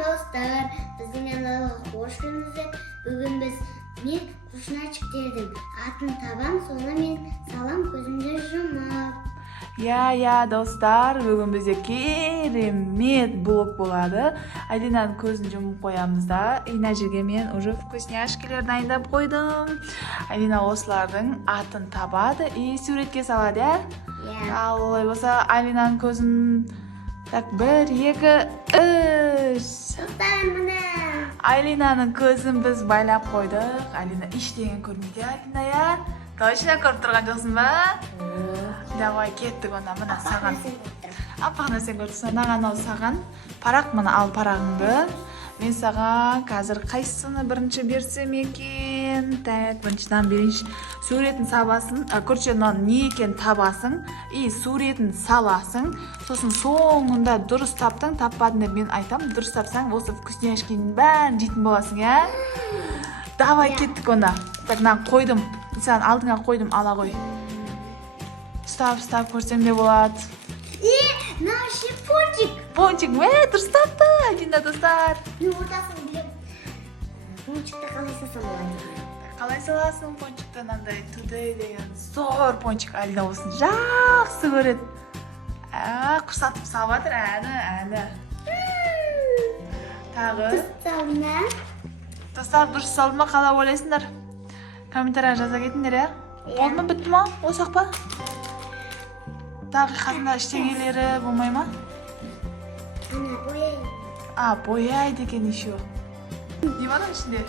достар, біздің каналға қош келдіңіздер. Бүгін мен Кушначик дедім. Атын табам, соны мен салам көзімді жұмап. Я достар, бүгін бізде керемет блог болады. Айлинаның көзін жұмып қоямыз да. Ина жерге мен уже вкусняшкалар дайындап қойдым. Айлина осылардың атын табады и суретке салады, Ал олай болса Айлинаның көзін так 1, 2, 3. Достар, мына. Айлинаның көзін біз байлап қойдық. Айлина ештеңе көрмейді, Айлина, Точно көріп тұрған жоқсың ба? Давай кеттік онда, мына саған. Аппақ нәрсен көрдісің, мынаған ал саған. Парақ, мына ал парағыңды. Мен саған қазір қайсыны бірінші берсем екен? Так, біріншіден берейінші. Суретін сабасын, көрші не екен табасың, и суретін саласың. Сосын соңында дұрыс таптың, таппадың деп мен айтам. Дұрыс тапсаң, осы вкусняшкенің бәрін жейтін боласың, Давай кеттік онда. Так, мына қойдым. Саған алдыңа қойдым, ала қой. Стап, көрсем де болады. Наш пончик. Пончик, дұрыс тапты, Айлина достар. Мен ортасын білем. Пончикті қалай салсам болады? Қалай саласың пончикті, мынандай тудай деген зор пончик. Айлина осын жақсы көреді. Құрсатып салып жатыр, әні. Тағы. Дұрыс салдым, Достар, дұрыс салды ма, қалай ойлайсыңдар? Комментария жаза кетіңдер, Болды ма, бітті ма? Осақ па? Тағы қасында іштеңелері болмай ма? Ана, бояйын. Бояйды екен еще. Не бар ішінде?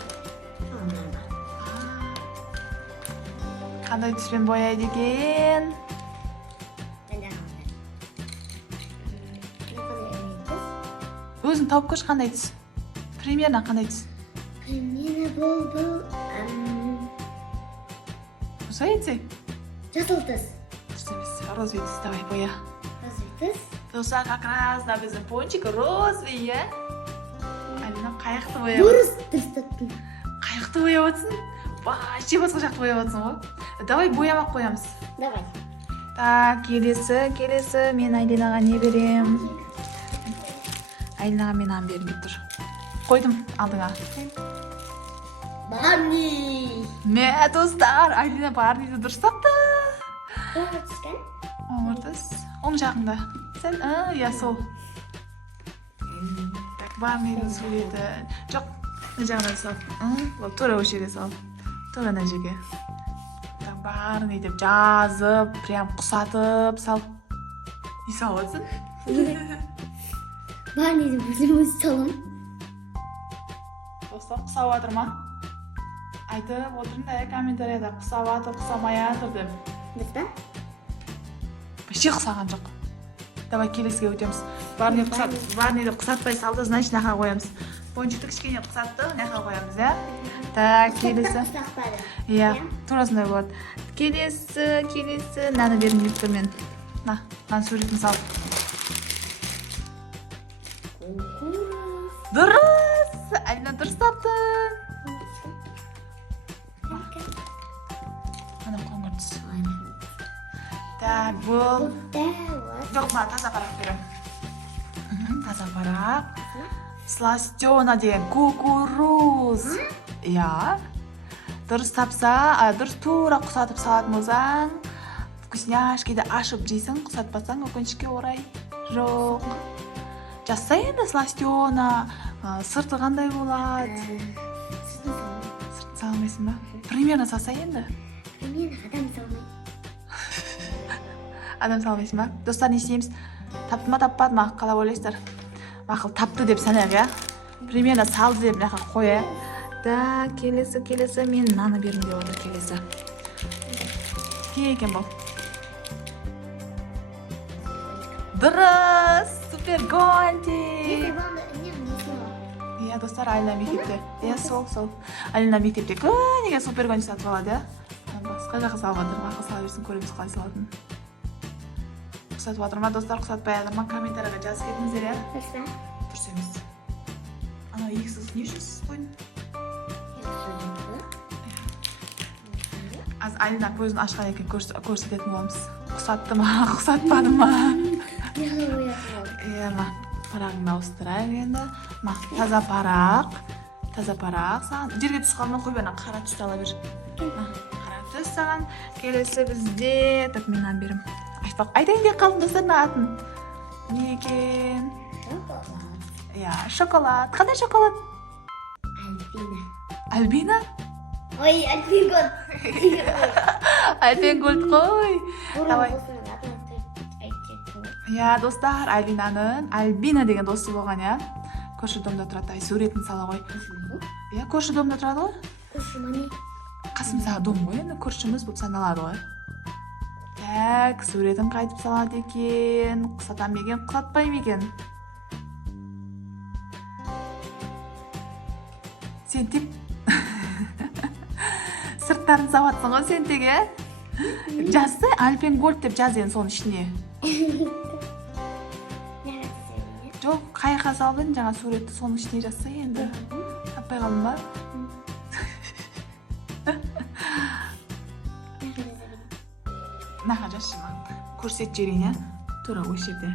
Қандай түспен бояйды екен? Өзің тауып көрші қандай түс? Примерно қандай түс? Примерно бұл. Осылай етсек? Жасыл түс. Дұрыс емес, розовый түс, давай боя. Розовый түс. Достар, как раз да біздің пончик розовый, Айлина қаяқты бояп. Дұрыс таптым. Қаяқты бояп отсын? Вообще басқа жақты бояп отсын ғой. Давай боямақ қоямыз. Давай. Так, келесі. Мен Айлинаға не берем? Айлинаға мен ан берім деп тұр. Қойдым алдыңа. Барни. Достар, Айлина Барниді дұрыс тапты. Оңыр түскен? Оңыр түс. Оң жағында. Сәл, сол. Так, Барнидің суреті. Жоқ, мына жағына сал. Тура осы жерге сал. Тура мына жерге. Так, Барни деп жазып, прям құсатып сал. Не салып отырсың? Барни деп өзім салым. Достар, құсап жатыр ма? Айтып отырын комментарияда құсап жатыр, құсамай жатыр деп. Біз ба? Вообще құсаған жоқ. Давай келесіге өтеміз. Барниді құсатпай салды, значит, нақа қоямыз. Пончикті кішкене құсатты, нақа қоямыз, Так, келесі. Турасындай болады. Келесі. Наны берім деп тұр мен. Наны суретін сал. Дұрыс! Айлина дұрыс тапты. Мына қоңыр түс. Так, бұл. Жоқ, мына таза парақ берем. Таза парақ. Сластена деген кукуруз. Дұрыс тапса, дұрыс тура құсатып салатын болсаң, вкусняшкиді ашып жейсің, құсатпасаң, өкінішке орай жоқ. Жазса енді сластена, сырты қандай болады? Сырты салмайсың ба? Примерно салса енді? Примерно адам салмай. Адам салмайсың ба? Достар, не істейміз? Тапты ма, таппады ма? Қалай ойлайсыздар? Мақыл тапты деп санайық, Примерно салды деп мына қоя. Да, келесі. Мен наны берім деп отыр келесі. Не екен бұл? Дұрыс! Супер гонтик! Достар, Айлина мектепте. Сол. Айлина мектепте көнеге супер гонтик сатып алады, Басқа жаққа салып жатыр. Мақыл сала берсін, көреміз қалай салатын. Құсатып жатыр ма, достар, құсатпай жатыр ма? Комментарияға жазып кетіңіздер, Дұрыс емес. Ана екісіз не үшін сіз қойдың? Az Айлина көзін ашқан екен көрсететін боламыз. Құсатты ма, құсатпады ма? парағыңды ауыстырайық енді. Таза парақ. Саған жерге түс қалмай қой бәрін қара түс ала бер. Қара түс саған. Келесі бізде. Так, мен берім. Айтайын деп қалдым достардың атын. Не екен? Шоколад. Қандай шоколад? Альбина? Ой, Альбина. Альбина қой. Давай. Достар, Альбина деген досы болған, көрші домда тұрады, суретін сала ғой. Көрші домда тұрады ғой? Көрші мане? Қасымыздағы дом ғой, енді көршіміз бұл саналады ғой. Так, суретін қайтып салады екен, құсатам екен, құсатпайым екен. Сен тек сырттарын сабатсың ғой сен теге. Жазсы, Альпен Голд деп жаз ең соның ішіне. Жоқ, қайыққа салдың, жаңа суретті соның ішіне жазса енді. Таппай қалдың ба? Наға жазшы ма? Көрсет жеріне. Тура өш жерде.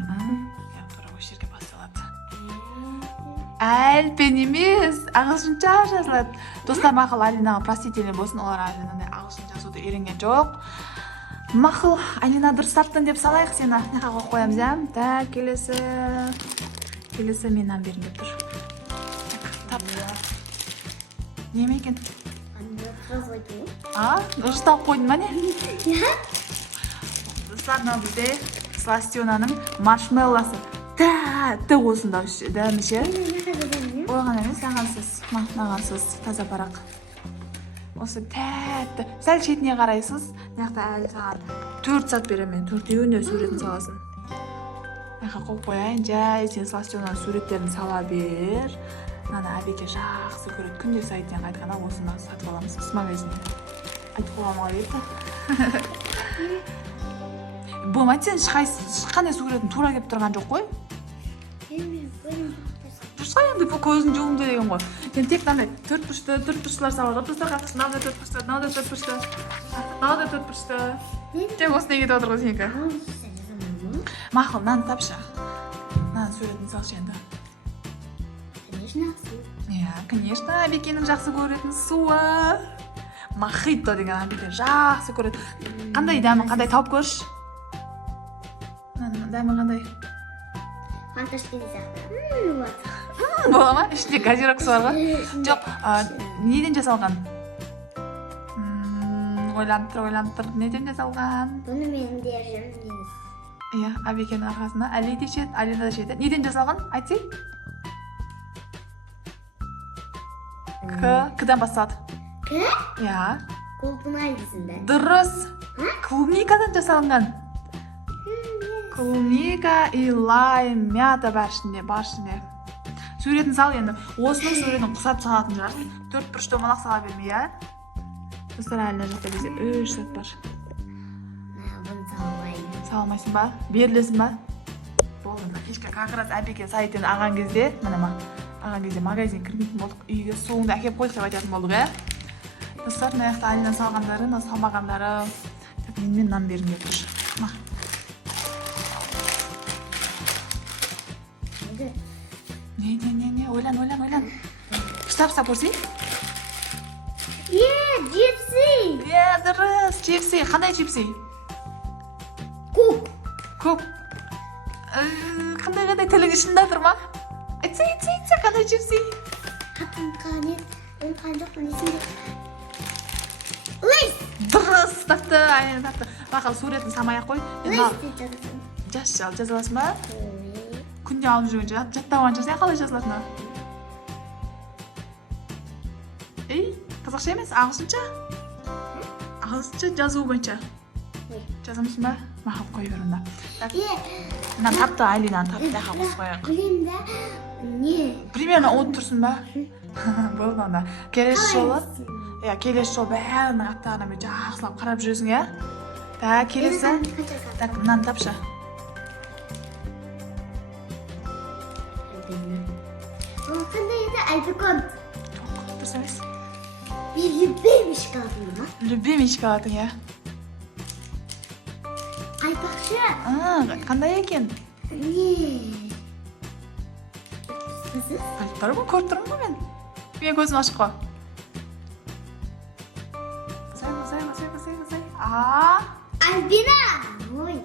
Тура өш жерге басталады. Альпен емес, ағылшынша жазылады. Достар, мақыл Алинаға простительный болсын, олар Алинаны ағылшын жазуды үйренген жоқ. Мақыл, Алина дұрыс тарттың деп салайық сені. Нақаға қоямыз, Так, келесі менен берін деп тұр. Тап. Неме екен? Ұжыстап қойдың ба не? Достарына бізде Сластионаның маршмелласы. Тәтті осында дәмі Оған емес, мағансыз, таза парақ. Осы тәтті. Сәл шетіне қарайсыз, наяқта әлі саған 4 сат беремен, 4-еуіне суретін саласын. Наяққа қоп қояйын, жай, сен Сластионаның суреттерін сала бер. Нана әбеке жақсы көреді, күнде сайттен қайтқана осында сатып аламыз, с магазинде. Айтып қоғамға берді. Болмайды, сен шыққандай суретін тура кеп тұрған жоқ қой? Дұрысқа енді бұл көзін жуымды деген ғой. Сен тек қандай төртбұрыштылар салады. Достар қақсы, мынаудай төртбұрышты, мынаудай төртбұрышты, мынаудай төртбұрышты. Тек осындай кетіп отыр ғой сенікі. Мақыл, наны тапшы. Наны суретін салшы енді. Конечно, Әбекенің жақсы көретін суы. Мохито деген Әбекен жақсы көреді. Қандай дәмі, қандай тауып көрші? Дәмі қандай? Фанташкин сияқты. Бола ма? Ішінде газировкасы бар ғой? Жоқ, неден жасалған? Ойланып тұр. Неден жасалған? Бұны менің де жүрмін. Әбекенің арқасында Әли де шет, Алина да шет. Неден жасалған? Айтсай? К-дан басталады. К? Клубнай дейсің бе? Дұрыс. Клубникадан жасалынған. Клубника и лайм, мята бар ішінде. Суретін сал енді. Осының суретін құсап салатын жарсын. 4 бұрыш домалақ сала бермей, Достар әліне жақта бізде 3 сат бар. Бұны салмайын. Салмайсың ба? Берілесің ба? Болды. Кешке қақырас Әбекен сайттен аған кезде, аған кезде магазин кірмейтін болдық. Үйге суыңды әкеп қойып деп айтатын болдық, Достар, мына жақта Алина салғандары, салмағандары. Мен нан берін деп тұр. Не, ойлан. Штап көрсей? Чипсы! Дұрыс, чипсы. Қандай чипсы? Көк. Қандай тілің ішінде тұр ма? Айтса, қандай чипсы? Лейс! Дұрыс, тапты, Бақыл, суретін самай қой. Лейс дейді жазасың. Жаза аласың ба? Күнде алып жүрген жаттауған жаза қалай жазылатыны? Қазақша емес, ағылшынша? Ағылшынша жазу бойынша. Жазамысың ба? Мақыл қой беріңді. Мынан тапты, Алинаны тапты, қос қояқ. Примерно от тұрсын ба? Болды онда. Келесі жолы бәрінің аттағына мен жақсылап қарап жүресің, келесі. Мынаны тапшы. Қандай еді? Альпекон. Жоқ, дұрыс емес. Любимый шоколадың ба? Любимый шоколадың, Айтпақшы. Қандай екен? Сіз? Біліп тұр ғой, көріп тұрмын ғой мен. Мен көзім ашық қой. Босай. Альбина! Ой.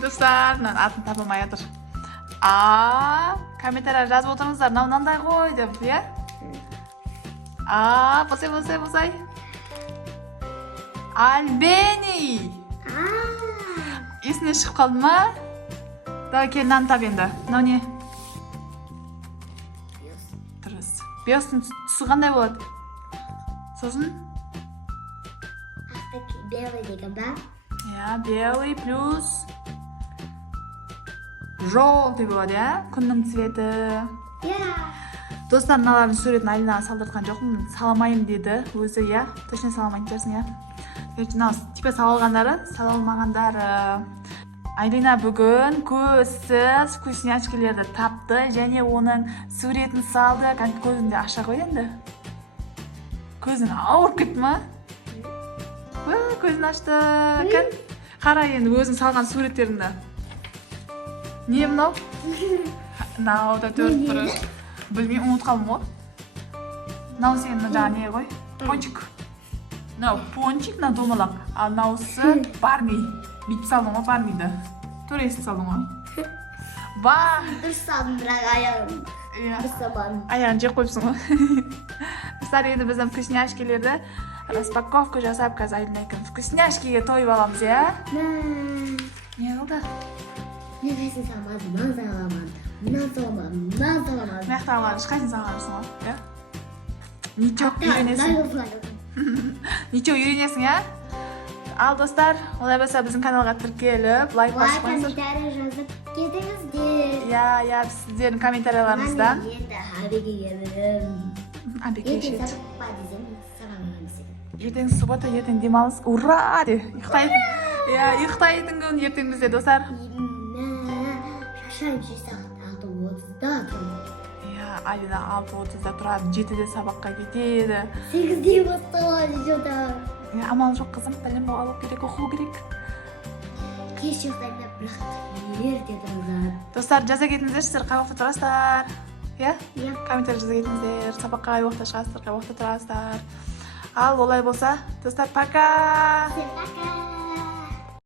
Достар, мына атын табылмай жатыр. Комментария жазып отырыңыздар, мынандай ғой деп, иә? Босай. Альбени! Есіне шығып қалды ма? Давай кел, мынаны тап енді. Мынау не? Дұрыс. Беостың түсі қандай болады? Сосын? Белый деген ба? Иә, белый плюс желтый болады, иә? Күннің цветі. Иә. Достар, мыналардың суретін Алинаға салдыртқан жоқпын, саламайын деді өзі, иә? Точно саламайын дерсің, иә? Мынау типа салалғандары, салалмағандары. Алина бүгін көзсіз вкусняшкелерді тапты және оның суретін салды. Көзінде аша қойды енді. Көзің ауырып кетті ма? Көзін ашты. Қара енді өзің салған суреттеріңді. Не мынау? Мынау да 4 түрі. Білмей ұмыт қалым ғой. Мынау сенің жаңа не ғой? Пончик. Мынау пончик, мынау домалақ. Ал мынаусы барни. Бүйтіп салдың ғой барниді. Тура естіп салдың ғой. Дұрыс салдым, бірақ аяғым. Аяғын жеп қойыпсың ғой. Достар, енді біздің вкусняшкелерді распаковка жасап, қазір Алина екеуміз вкусняшкеге тойып аламыз, иә? Не қылды? Мен қайсын салмадым, мынаны саламадым. Маяқтағыларын ешқайсын салғанырсың ғой, иә? Ничего үйренесің, иә? Ал достар, олай болса біздің каналға тіркеліп, лайк басып қойыңыздар. Комментарий жазып кетіңіздер. Иә, сіздердің комментарияларыңыздан. Енді Абеге келдім. Абеге Ертең шет. сабаққа десем, сабағына десем. Ертең суббота, ертең демалыс. Ура! Де, ұйықтайтын. Иә, ұйықтайтын күн ертең бізде, достар. Шашайым 6:30-да тұрмын. Иә, Алина 6:30-да тұрады, 7-де сабаққа кетеді. 8-де басталады жода. Амал жоқ қызым, білім алу керек, оқу керек. Кеш ұйықтаймын, бірақ ерте тұрғызады. Достар, жаза кетіңіздер, сіздер қай уақытта тұрасыздар? Иә? Иә. Комментарий жаза кетіңіздер, сабаққа қай уақытта шығасыздар, қай уақытта тұрасыздар. Ал олай болса, достар, пока! Всем пока!